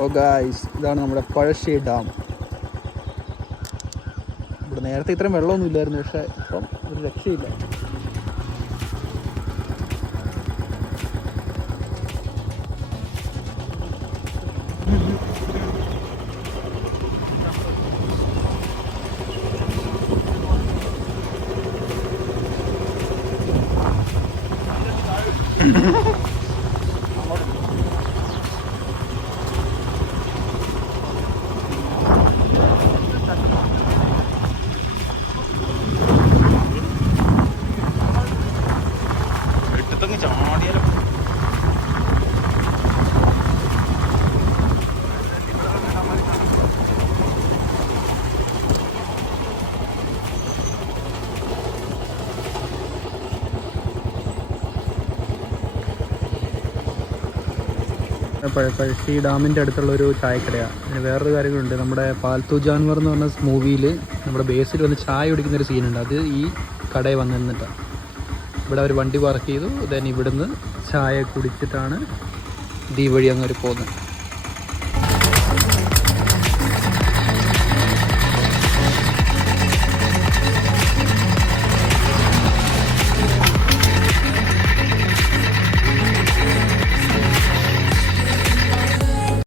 ഓ guys, ഇതാണ് നമ്മുടെ Pazhassi dam. ഇവിടെ നേരത്തെ ഇത്രയും വെള്ളമൊന്നും ഇല്ലായിരുന്നു, പക്ഷേ ഇപ്പം ഒരു രക്ഷയില്ല. പഴശ്ശി ഡാമിൻ്റെ അടുത്തുള്ളൊരു ചായക്കടയാണ്. അതിന് വേറൊരു കാര്യങ്ങളുണ്ട്. നമ്മുടെ പാൽത്തു ജാൻവർ എന്ന് പറഞ്ഞ മൂവിയിൽ നമ്മുടെ ബേസിൽ വന്ന് ചായ കുടിക്കുന്നൊരു സീനുണ്ട്. അത് ഈ കടയിൽ വന്ന് നിന്നിട്ടാണ്. ഇവിടെ അവർ വണ്ടി പാർക്ക് ചെയ്തു. ദെൻ ഇവിടുന്ന് ചായ കുടിച്ചിട്ടാണ് ഈ വഴി അങ്ങ് പോകുന്നത്.